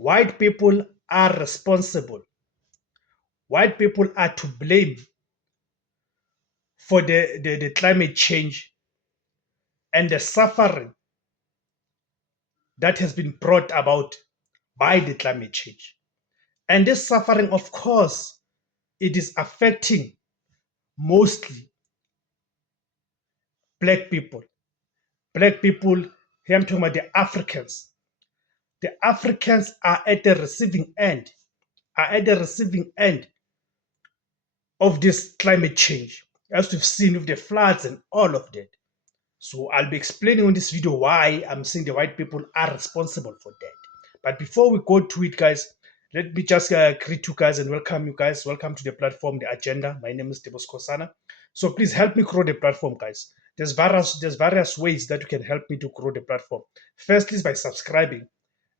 white people are responsible. White people are to blame for the climate change and the suffering that has been brought about by the climate change. And this suffering, of course, it is affecting mostly black people. Black people, here I'm talking about the Africans. The Africans are at the receiving end, are at the receiving end of this climate change, as we've seen with the floods and all of that. So I'll be explaining in this video why I'm saying the white people are responsible for that. But before we go to it, guys, let me just greet you guys and welcome you guys. Welcome to the platform, The Agenda. My name is Debos Kosana. So please help me grow the platform, guys. There's various ways that you can help me to grow the platform. Firstly is by subscribing.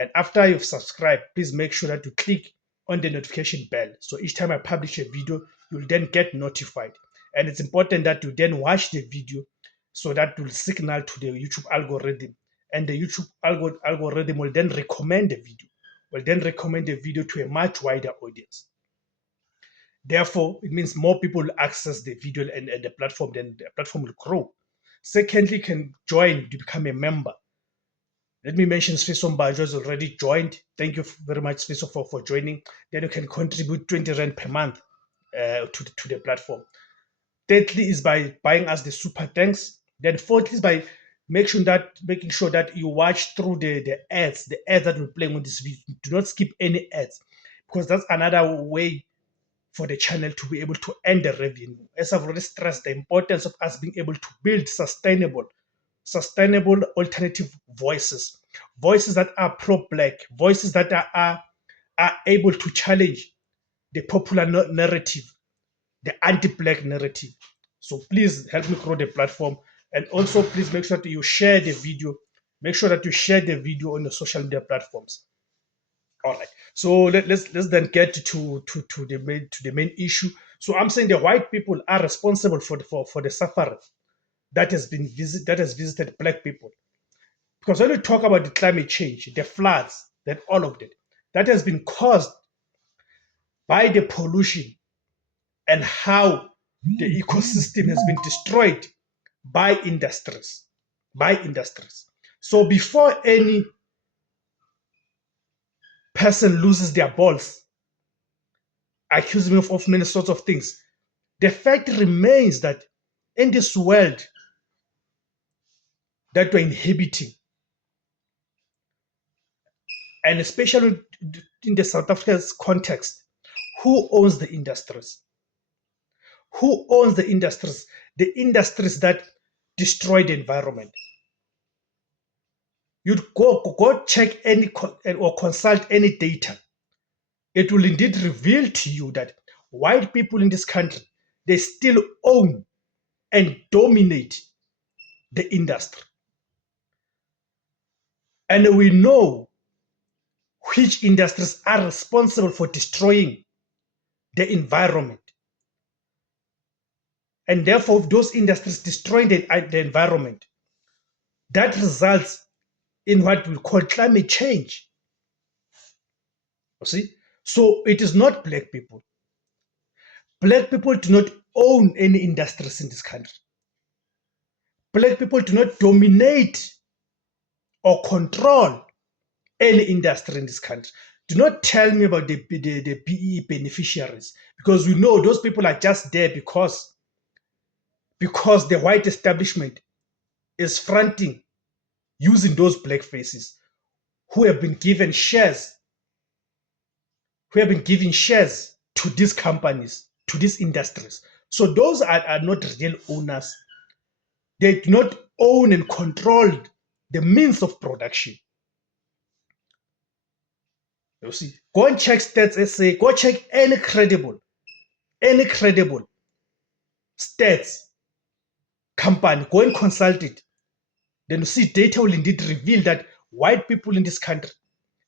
And after you've subscribed, please make sure that you click on the notification bell. So each time I publish a video, you'll then get notified. And it's important that you then watch the video so that will signal to the YouTube algorithm. And the YouTube algorithm will then recommend the video, to a much wider audience. Therefore, it means more people will access the video and the platform, then the platform will grow. Secondly, you can join to become a member. Let me mention Sfiso Mbajo has already joined. Thank you very much, Sfiso, for joining. Then you can contribute 20 Rand per month to the platform. Thirdly is by buying us the super thanks. Then fourthly is by making sure that you watch through the ads that we're playing on this video. Do not skip any ads, because that's another way for the channel to be able to earn the revenue. As I've already stressed, the importance of us being able to build sustainable alternative voices that are pro-black, voices that are able to challenge the popular narrative, the anti-black narrative. So please help me grow the platform, and also please make sure that you share the video. Make sure that you share the video on the social media platforms. All right. So let's then get to the main issue. So I'm saying the white people are responsible for the suffering that has visited black people. Because when we talk about the climate change, the floods, that all of that has been caused by the pollution and how the ecosystem has been destroyed by industries. So before any person loses their balls, accuse me of many sorts of things, the fact remains that in this world that we're inhabiting, and especially in the South Africa's context, who owns the industries? Who owns the industries? The industries that destroy the environment. You'd go check any or consult any data. It will indeed reveal to you that white people in this country, they still own and dominate the industry. And we know which industries are responsible for destroying the environment. And therefore, those industries destroying the environment, that results in what we call climate change. You see? So it is not black people. Black people do not own any industries in this country. Black people do not dominate or control any industry in this country. Do not tell me about the BEE beneficiaries, because we know those people are just there because the white establishment is fronting using those black faces who have been given shares, to these companies, to these industries. So those are not real owners. They do not own and control the means of production. You see, go and check Stats SA, go check any credible stats company, go and consult it. Then you see data will indeed reveal that white people in this country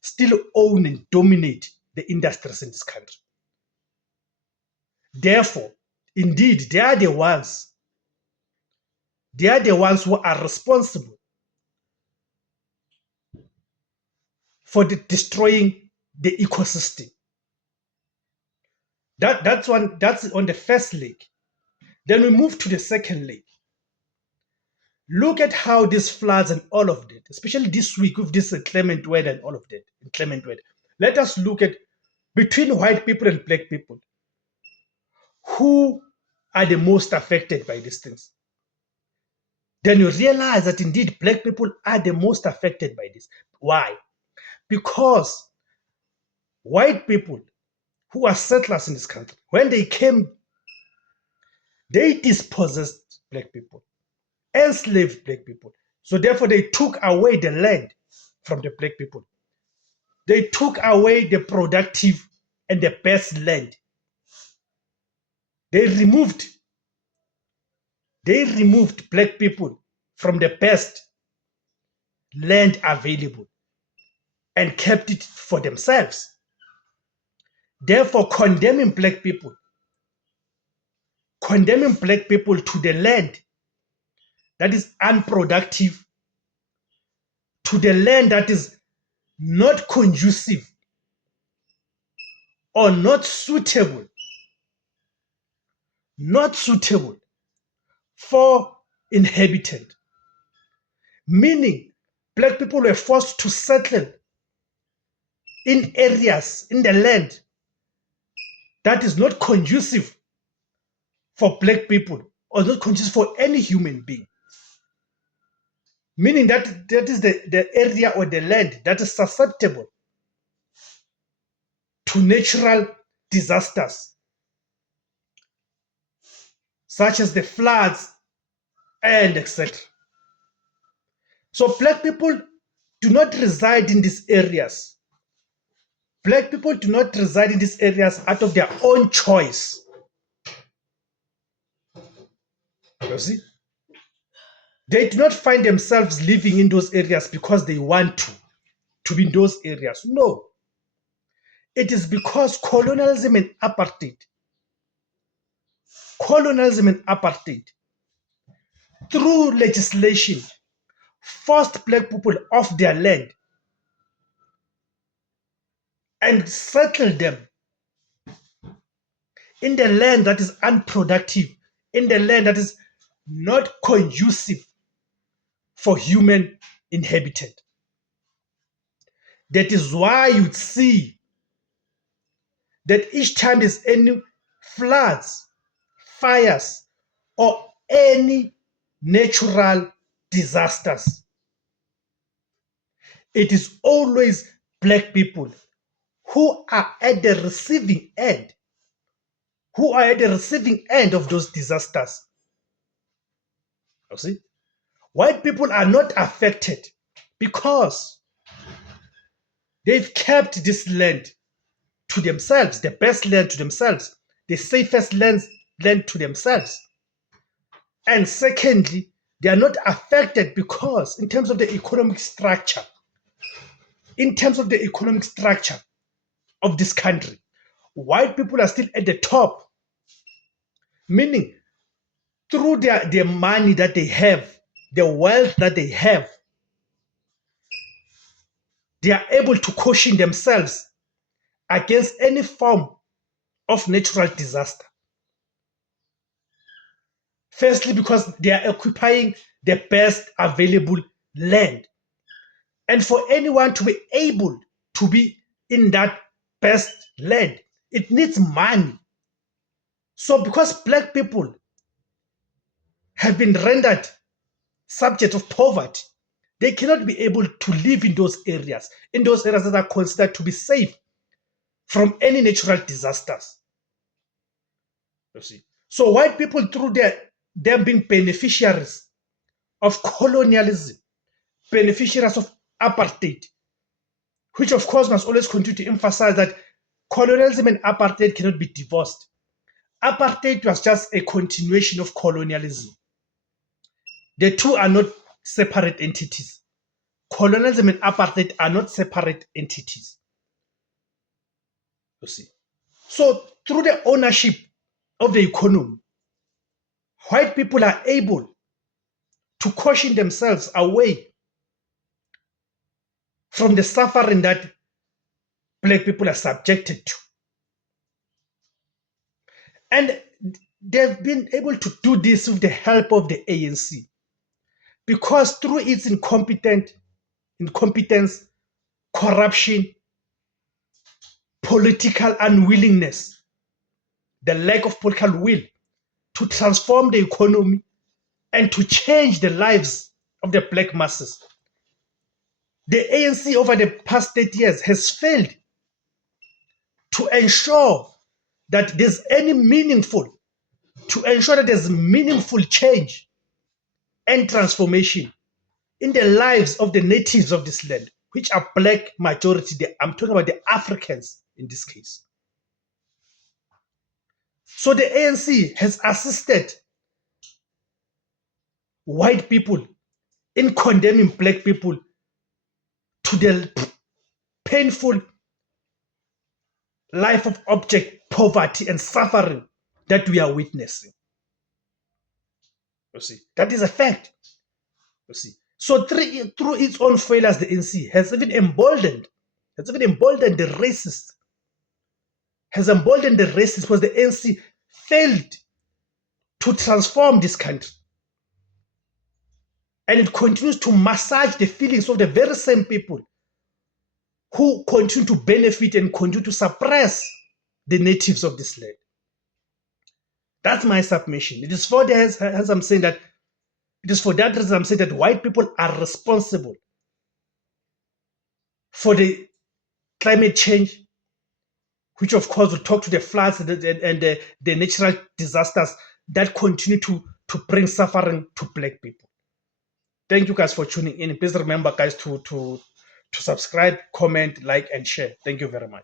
still own and dominate the industries in this country. Therefore, indeed, they are the ones who are responsible for the destroying the ecosystem. That's on the first leg. Then we move to the second leg. Look at how these floods and all of that, especially this week with this inclement weather and all of that, inclement weather. Let us look at between white people and black people, who are the most affected by these things. Then you realize that indeed black people are the most affected by this. Why? Because white people who are settlers in this country, when they came, they dispossessed black people, enslaved black people. So therefore they took away the land from the black people. They took away the productive and the best land. They removed black people from the best land available and kept it for themselves. Therefore, condemning black people to the land that is unproductive, to the land that is not conducive or not suitable for inhabitant. Meaning, black people were forced to settle in areas, in the land that is not conducive for black people or not conducive for any human being. Meaning that is the area or the land that is susceptible to natural disasters, such as the floods and etc. So black people do not reside in these areas. Black people do not reside in these areas out of their own choice. You see? They do not find themselves living in those areas because they want to be in those areas. No. It is because colonialism and apartheid, through legislation, forced black people off their land and settled them in the land that is unproductive, in the land that is not conducive for human inhabitant. That is why you'd see that each time there's any floods, fires, or any natural disasters, it is always black people who are at the receiving end, of those disasters. You see? White people are not affected because they've kept this land to themselves, the best land to themselves, the safest land to themselves. And secondly, they are not affected because in terms of the economic structure of this country, white people are still at the top. Meaning, through their money that they have, the wealth that they have, they are able to cushion themselves against any form of natural disaster. Firstly, because they are occupying the best available land. And for anyone to be able to be in that best land, it needs money. So because black people have been rendered subject of poverty, they cannot be able to live in those areas that are considered to be safe from any natural disasters. You see. So white people, through them being beneficiaries of colonialism, beneficiaries of apartheid, which of course must always continue to emphasize that colonialism and apartheid cannot be divorced. Apartheid was just a continuation of colonialism. The two are not separate entities. Colonialism and apartheid are not separate entities. You see. So through the ownership of the economy, white people are able to caution themselves away from the suffering that black people are subjected to. And they've been able to do this with the help of the ANC, because through its incompetence, corruption, political unwillingness, the lack of political will to transform the economy and to change the lives of the black masses, the ANC over the past 30 years has failed to ensure that there's meaningful change and transformation in the lives of the natives of this land, which are black majority. I'm talking about the Africans in this case. So the ANC has assisted white people in condemning black people to the painful life of abject poverty and suffering that we are witnessing. You see, that is a fact. You see, so through its own failures, the ANC has even emboldened the racists. Has emboldened the racists because the ANC failed to transform this country. And it continues to massage the feelings of the very same people who continue to benefit and continue to suppress the natives of this land. That's my submission. It is for that, as I'm saying that, it is for that reason I'm saying that white people are responsible for the climate change, which of course will talk to the floods and the natural disasters that continue to bring suffering to black people. Thank you guys for tuning in. Please remember, guys, to subscribe, comment, like, and share. Thank you very much.